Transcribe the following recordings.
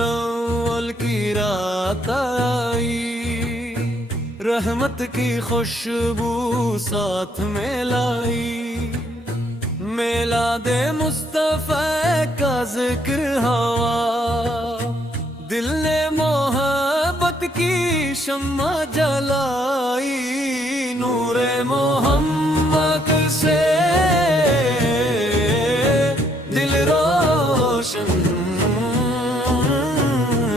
الاول کی رات آئی، رحمت کی خوشبو ساتھ میں لائی، میلاد مصطفیٰ کا ذکر ہوا، دل نے محبت کی شمع جلائی، نور محمد سے دل روشن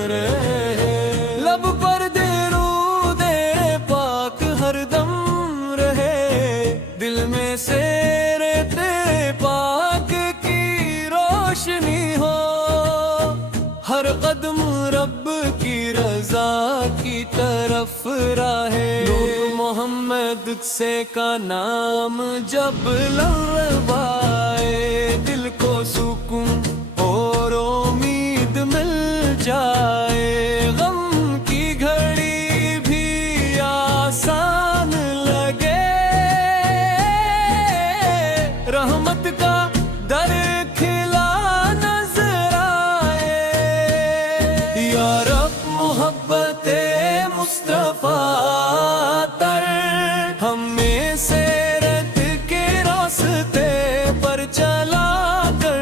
رہے، لب پر درود پاک ہر دم رہے، دل میں سیرت پاک کی روشنی ہو، ہر قدم رب کی رضا کی طرف راہے، نور محمد سے کا نام جب للبائے، دل کو سکون اور امید مل جائے، غم کی گھڑی بھی آسان لگے، رحمت کا در کھلا نظر آئے، یا رب محبت مصطفیٰ تر ہمیں سیرت کے راستے پر چلا کر،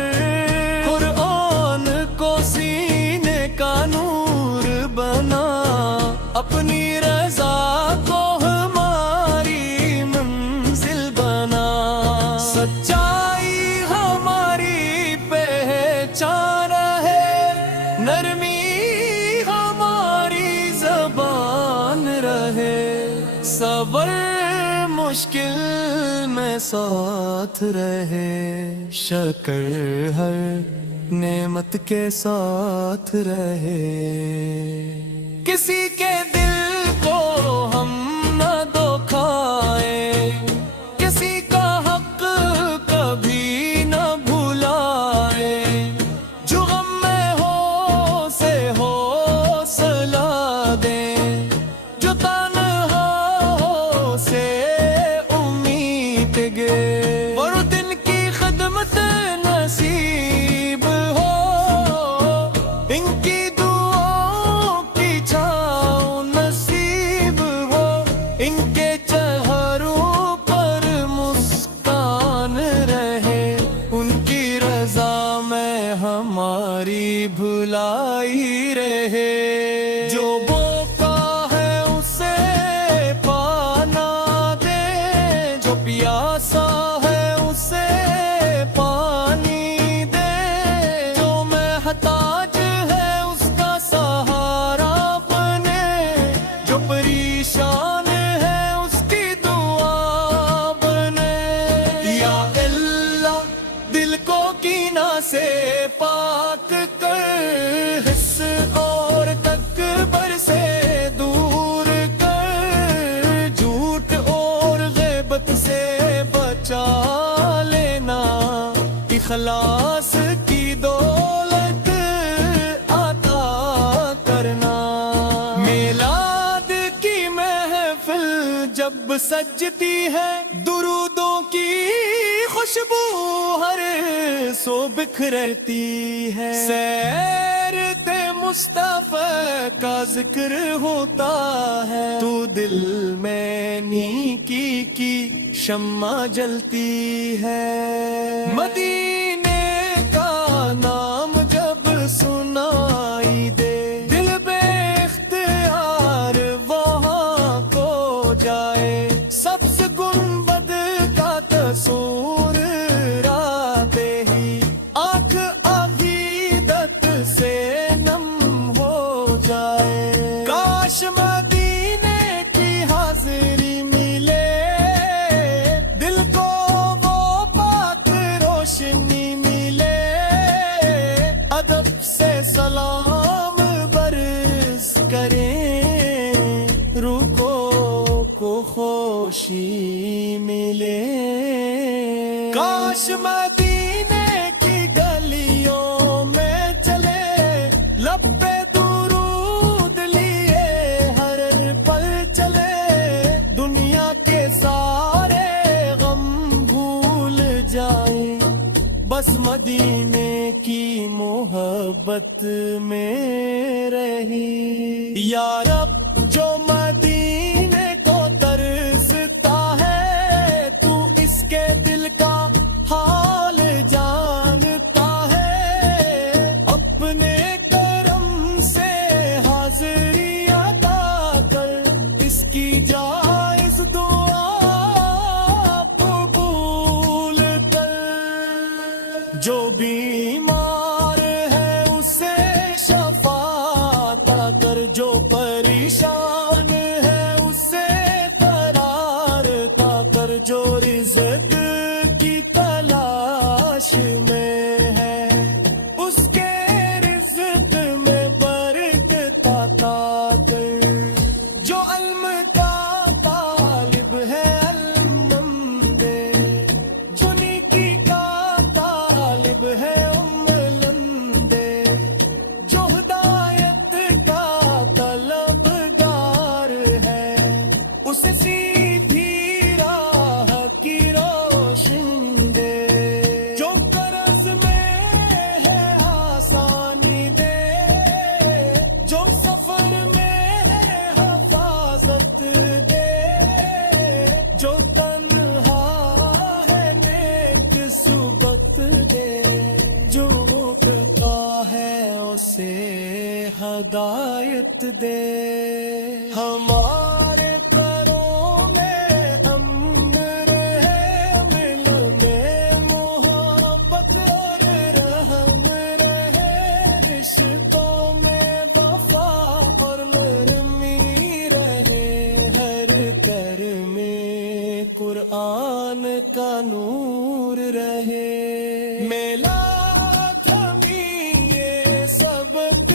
قرآن کو سینے کا نور بنا، اپنی رضا کو ہماری منزل بنا، سچائی ہماری پہچان ہے، نرمی ہماری زبان رہے، صبر مشکل میں ساتھ رہے، شکر ہر نعمت کے ساتھ رہے، کسی کے دل کو ہم نہ دکھائیں، کسی کا حق کبھی نہ بھلائیں، جو غم میں ہو سے حوصلہ دیں، جو تنہا ہو سے امید گے، اور دن کی خدمت نصیب ہو، ان کی دعاؤں کی چھاؤں نصیب ہو، ان کے چہروں پر مسکان رہے، ان کی رضا میں ہماری بھلائی رہے، جو بھوکا ہے اسے پانا دے، جو پیاسا ہے اسے پانی دے، جو محتاج ہے اس کا سہارا بنے، جو پریشان ہے اس کی دعا بنے، یا اللہ دل کو کینہ سے پاک کر، حس اور تکبر سے دور کر، جھوٹ اور غیبت سے بچا لینا، اخلاص کی دولت عطا کرنا، میلاد کی محفل جب سجتی ہے، درودوں کی خوشبو ہر سو بکھرتی ہے، سیرت مصطفیٰ کا ذکر ہوتا ہے، تو دل میں نیکی کی شمع جلتی ہے، مدینے کا نام جب سنائی دے، دل بے اختیار وہاں کو جائے، سبز گنبد کا تصور راتے ہی آنکھ عقیدت سے نم ہو جائے، کاش مدینے کی حاضری ملے، دل کو وہ پاک روشنی ملے، ادب سے سلام برس کریں، روحوں کو خوشی ملے، کاش مدینے کی گلیوں میں چلے، لب پہ درود لیے ہر پل چلے، دنیا کے سارے غم بھول جائیں، بس مدینے کی محبت میں رہی. یا رب جو مدینے کو ترستا ہے تو اس کے دل کا حال جانتا ہے. اپنے کرم سے حاضری عطا کر اس کی جائز دعا قبول کر. جو بیمار ہے اسے شفا عطا کر, جو پریشان ہے اسے قرار عطا کر, جو رزق کی تلاش میں ہے اس کے رزق میں برکت عطا کر. جو علم کا طالب ہے علم دے, جو نیکی کا طالب ہے علم دے, جو ہدایت کا طلبگار ہے اسے سیدھی راہ کی روشن دے. جو قرض میں ہے آسانی دے, جو سفر میں ہے حفاظت دے, جو تنہا ہے نیک صحبت دے, جو مبتلا ہے اسے ہدایت دے. ہمارے گھروں میں امن رہے, مل میں محبت اور رحم رہے, رشتوں میں وفا اور نرمی رہے, ہر گھر میں قرآن کا نور رہے. میلاد ہمیں یہ سبق